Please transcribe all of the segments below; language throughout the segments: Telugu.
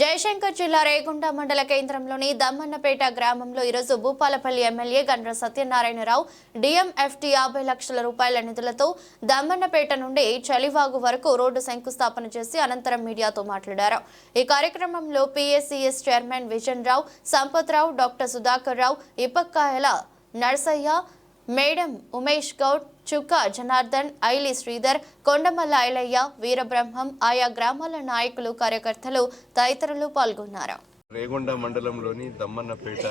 జయశంకర్ జిల్లా రేగుంట మండల కేంద్రంలోని దమ్మన్నపేట గ్రామంలో ఈరోజు భూపాలపల్లి ఎమ్మెల్యే గండ్ర సత్యనారాయణరావు డిఎంఎఫ్టి 50 లక్షల రూపాయల నిధులతో దమ్మన్నపేట నుండి చలివాగు వరకు రోడ్డు శంకుస్థాపన చేసి అనంతరం మీడియాతో మాట్లాడారు. ఈ కార్యక్రమంలో పిఎస్సిఎస్ చైర్మన్ విజన్ రావు, సంపత్ రావు, డాక్టర్ సుధాకర్ రావు, ఇప్పక్కాయల నర్సయ్య, మేడం ఉమేష్ గౌడ్, చుక్క జనార్దన్, ఐలి శ్రీధర్, కొండమల్ల ఐలయ్య, వీరబ్రహ్మం, ఆయా గ్రామాల నాయకులు, కార్యకర్తలు తదితరులు పాల్గొన్నారు. రేగొండ మండలంలోని దమ్మన్నపేట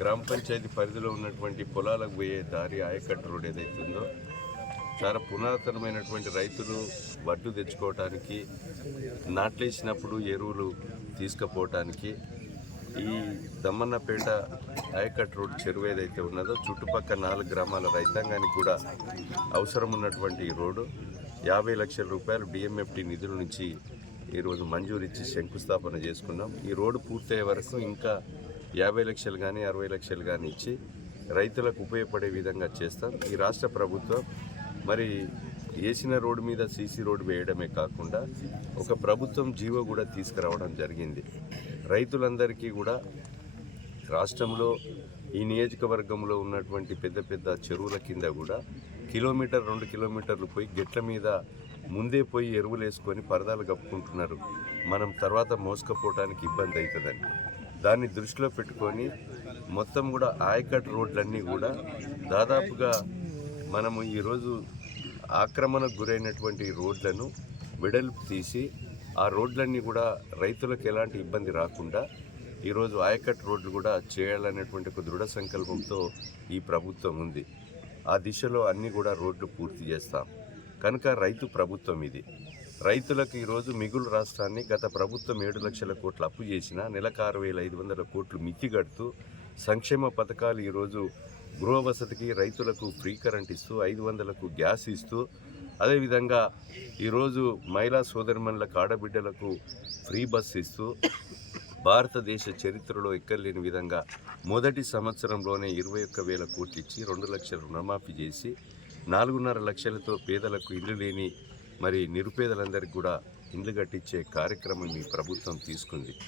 గ్రామ పంచాయతీ పరిధిలో ఉన్నటువంటి పొలాలకు పోయే దారి ఆయకట్టు రోడ్ ఏదైతే ఉందో చాలా పురాతనమైనటువంటి రైతులు వడ్డు తెచ్చుకోవటానికి, నాట్లేసినప్పుడు ఎరువులు తీసుకుపోవటానికి ఈ దమ్మన్నపేట ఆయకట్టు రోడ్ చెరువు ఏదైతే ఉన్నదో చుట్టుపక్కల 4 గ్రామాల రైతాంగానికి కూడా అవసరం ఉన్నటువంటి ఈ రోడ్డు 50 లక్షల రూపాయలు డిఎంఎఫ్టి నిధుల నుంచి ఈరోజు మంజూరు ఇచ్చి శంకుస్థాపన చేసుకున్నాం. ఈ రోడ్డు పూర్తయ్యే వరకు ఇంకా 50 లక్షలు కానీ 60 లక్షలు కానీ ఇచ్చి రైతులకు ఉపయోగపడే విధంగా చేస్తాం. ఈ రాష్ట్ర ప్రభుత్వం మరి వేసిన రోడ్డు మీద సీసీ రోడ్డు వేయడమే కాకుండా ఒక ప్రభుత్వం జీవో కూడా తీసుకురావడం జరిగింది. రైతులందరికీ కూడా రాష్ట్రంలో ఈ నియోజకవర్గంలో ఉన్నటువంటి పెద్ద పెద్ద చెరువుల కింద కూడా 1 కిలోమీటర్ 2 కిలోమీటర్లు పోయి గెట్ల మీద ముందే పోయి ఎరువులు వేసుకొని పరదాలు కప్పుకుంటున్నారు. మనం తర్వాత మోసుకపోవడానికి ఇబ్బంది అవుతుందని దాన్ని దృష్టిలో పెట్టుకొని మొత్తం కూడా ఆయకట్ రోడ్లన్నీ కూడా దాదాపుగా మనము ఈరోజు ఆక్రమణకు గురైనటువంటి రోడ్లను వెడల్పు తీసి ఆ రోడ్లన్నీ కూడా రైతులకు ఎలాంటి ఇబ్బంది రాకుండా ఈరోజు ఆయకట్ రోడ్లు కూడా చేయాలనేటువంటి ఒక దృఢ సంకల్పంతో ఈ ప్రభుత్వం ఉంది. ఆ దిశలో అన్నీ కూడా రోడ్లు పూర్తి చేస్తాం. కనుక రైతు ప్రభుత్వం ఇది. రైతులకు ఈరోజు మిగులు రాష్ట్రాన్ని గత ప్రభుత్వం 7 లక్షల కోట్లు అప్పు చేసిన నెలకు 6,500 కోట్లు మిత్తి కడుతూ సంక్షేమ పథకాలు ఈరోజు గృహ వసతికి రైతులకు ఫ్రీ కరెంట్ ఇస్తూ 500లకు గ్యాస్ ఇస్తూ అదేవిధంగా ఈరోజు మహిళా సోదరిమణులకు ఆడబిడ్డలకు ఫ్రీ బస్ ఇస్తూ భారతదేశ చరిత్రలో ఎక్కలేని విధంగా మొదటి సంవత్సరంలోనే 21,000 కోట్లు ఇచ్చి 2 లక్షల రుణమాఫీ చేసి 4.5 లక్షలతో పేదలకు ఇల్లు లేని మరి నిరుపేదలందరికీ కూడా ఇండ్లు కట్టించే కార్యక్రమం ఈ ప్రభుత్వం తీసుకుంది.